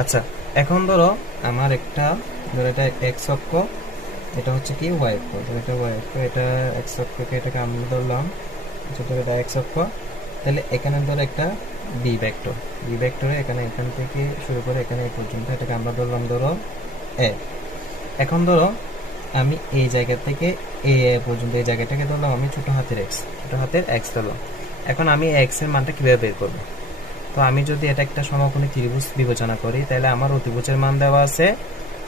আচ্ছা, এখন ধরো আমার একটা, ধরো এটা এক্স অক্ষ, এটা হচ্ছে কি ওয়াই অক্ষ, ধরো এটা ওয়াই অক্ষ, এটা এক্স অক্ষকে এটাকে আমরা ধরলাম, ধরো এটা এক্স অক্ষ। তাহলে এখানে ধরো একটা বি ভেক্টর, বি ভেক্টরে এখান থেকে শুরু করে এখানে এই পর্যন্ত এটাকে আমরা ধরলাম ধরো এ। এখন ধরো আমি এই জায়গা থেকে এ পর্যন্ত এই জায়গাটাকে ধরলাম আমি ছোট হাতের এক্স, ছোট হাতের এক্স ধরলাম। এখন আমি এক্স এর মানটা কিভাবে বের করবো? তো আমি যদি এটা একটা সমকোণী ত্রিভুজ বিবেচনা করি, তাহলে আমার অতিভুজের মান দেওয়া আছে,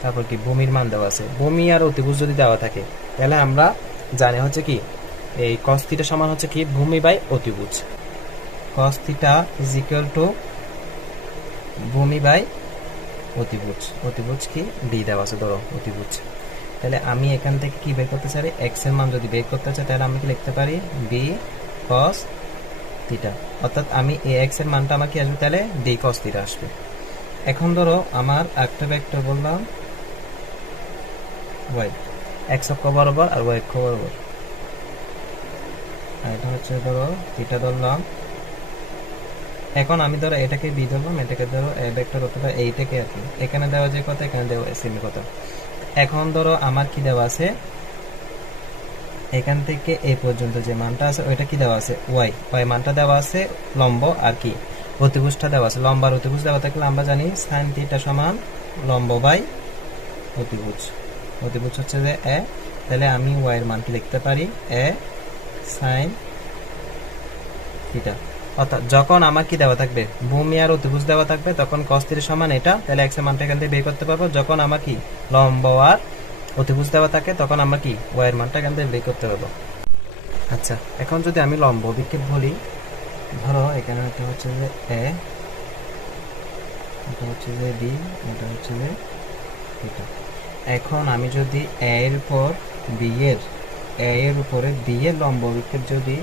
তারপর কি ভূমির মান দেওয়া আছে। ভূমি আর অতিভুজ যদি দেওয়া থাকে, তাহলে আমরা জানি হচ্ছে কি এই cos থিটা সমান হচ্ছে কি ভূমি বাই অতিভুজ। cos theta is equal two ভূমি বাই অতিভুজ। অতিভুজ কি বি দেওয়া আছে ধরো অতিভুজ। তাহলে আমি এখান থেকে কি বের করতে চাই, এক্স এর মান যদি বের করতে চাই, তাহলে আমি কি লিখতে পারি বি cos থিটা, অর্থাৎ আমি এই এক্স এর মানটা আমার কি আসবে, তাহলে ডি cos থিটা আসবে। এখন ধরো আমার একটা ভেক্টর বললাম ওয়াই, এক্স অক্ষ বরাবর আর ওয়াই অক্ষ বরাবর, আর এটা হচ্ছে ধরো থিটা ধরলাম। এখন আমি ধরো এটাকে বি ধরলাম, এটাকে ধরো এ ভেক্টর অথবা এইটাকে আর কি, এখানে দেওয়া যে কথা এখানে দেওয়া সেম কথা। এখন ধরো আমার কি দেওয়া আছে, এখান থেকে এই পর্যন্ত যে মানটা আছে ওইটা কি দেওয়া আছে ওয়াই, ওয়াই মানটা দেওয়া আছে লম্ব আর কি অতিভুজটা দেওয়া আছে। লম্ব আর অতিভুজ দেওয়া থাকলে আমরা জানি সাইন থিটা সমান লম্ব বাই অতিভুজ। অতিভুজ হচ্ছে যে এ, তাহলে আমি ওয়াই এর মানটি লিখতে পারি এ সাইন থিটা। অর্থাৎ যখন আমার কি দেওয়া থাকবে ভূমি আর অতিভুজ দেওয়া থাকবে, তখন cos থিটা সমান এটা, তাহলে এক্স এর মানটা এখান থেকে বের করতে পারবো। যখন আমার কি লম্ব আর অতিভুজ দেওয়া থাকে, তখন আমরা কি ওয়াই এর মানটা এখান থেকে বের করতে পারবো। আচ্ছা, এখন যদি আমি লম্ব বিক্ষেপ বলি, ধরো এখানে এটা হচ্ছে যে এ, এটা হচ্ছে যে বি, এটা হচ্ছে যে এটা। এখন আমি যদি এ এর উপর বি এর, এ এর উপরে বি এর লম্ব বিক্ষেপ যদি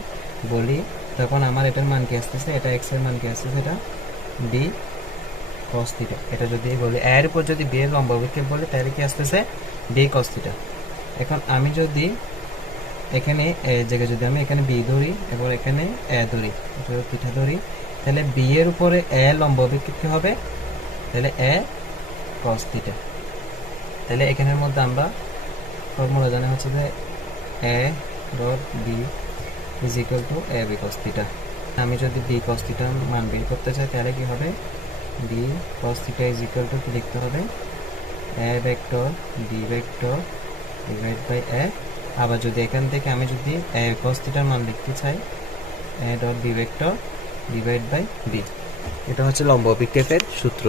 বলি, তখন আমার এটার মান কি আসতেছে, এটা এক্স এর মান কি আসতেছে, এটা বি cos থিটা। এটা যদি বলি এ এর উপর যদি বি এর লম্ব বিক্ষেপ বলি, তাহলে কি আসতেছে বি cos থিটা। এখন আমি যদি এখানে জায়গায় যদি আমি এখানে বি ধরি এবং এখানে এ ধরি, থিটা ধরি, তাহলে বি এর উপরে এ লম্ব বিক্ষেপ কি হবে, তাহলে এ cos থিটা। তাহলে এখানের মধ্যে আমরা ফর্মুলা জানা হচ্ছে যে A dot B is equal to A B cos theta. আমি যদি বি cos থিটার মান বের করতে চাই, তাহলে কি হবে B cos theta is equal to কি লিখতে হবে A vector B vector divide by A. আবার যদি এখান থেকে আমি যদি এ cos থিটার মান লিখতে চাই, A dot B vector divide by B. এটা হচ্ছে লম্ব বিক্ষেপের সূত্র।